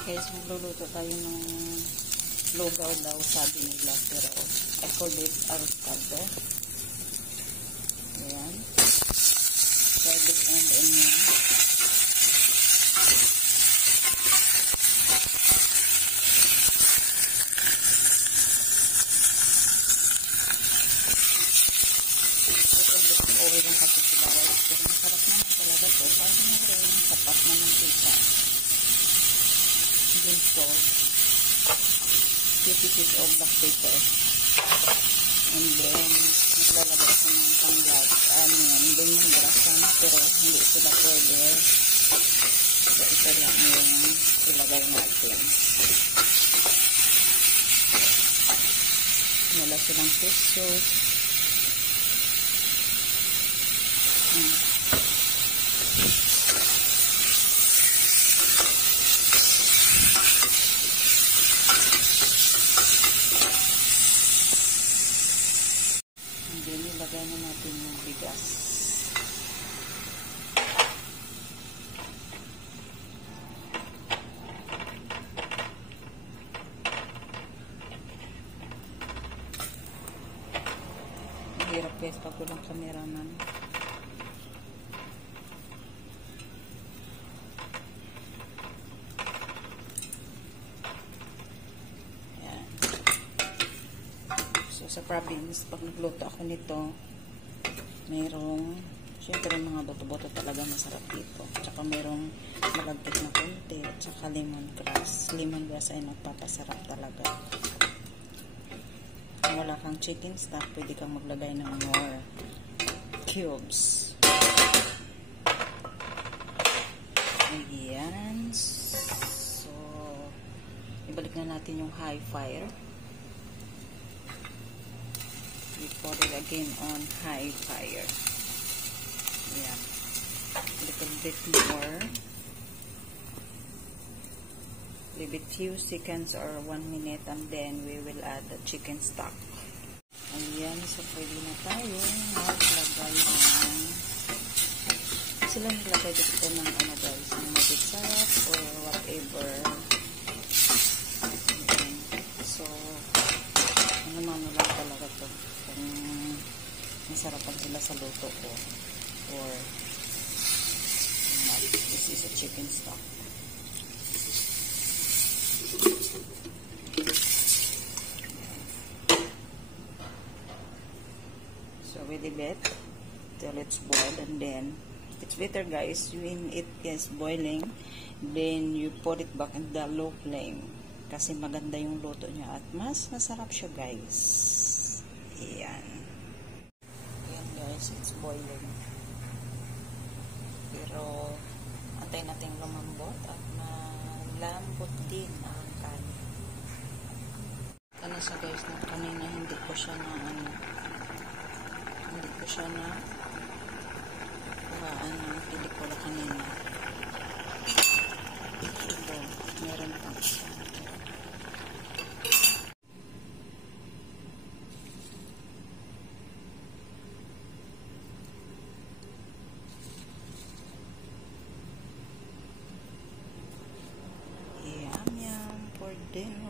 Guys, magluluto tayo ng lugaw daw, sabi nila. Pero I call it arroscado. Ayan. Garlic and onion. Okay lang kasi sila guys. Pero masarap naman talaga to. Parang mayroon sapat na mantika. Ginto. Pieces of black pepper. And then, maglalagay ko ng tanglad. Hindi yung barasan. Pero hindi sila pwede. So, ito lang yung ilagay natin. Wala silang fish sauce. Hindi, nilagay na natin yung bigas. Mahirap guys pag walang kameraman. Sa province, pag nagluto ako nito, mayroong, syempre mga boto-boto talaga masarap dito. Tsaka mayroong malagkit na konti, tsaka lemongrass. Lemongrass ay nagpapasarap talaga. Kung wala kang chicken stock, pwede kang maglagay ng more cubes. Ayan. So, ibalik na natin yung high fire. We put it again on high fire. Yeah. A little bit more. Leave it few seconds or 1 minute and then we will add the chicken stock. Ayan. So, pwede na tayo maglagay ng sila nilagay dito ng ano guys, ng magic syrup or whatever. Ayan. So, ano lang talaga to. Kung masarapan sila sa luto ko or not. This is a chicken stock. So we leave it till it's boiled, and then it's better guys when it is boiling, then you put it back in the low flame kasi maganda yung luto niya at mas masarap siya guys. Ayan. Ayan guys, it's boiling. Pero, antay natin lumambot at malambot din ang kanin. Ano sa guys, na kanina hindi ko siya na pelikula kanina. Ito, meron pang siya. Yum yum for dinner.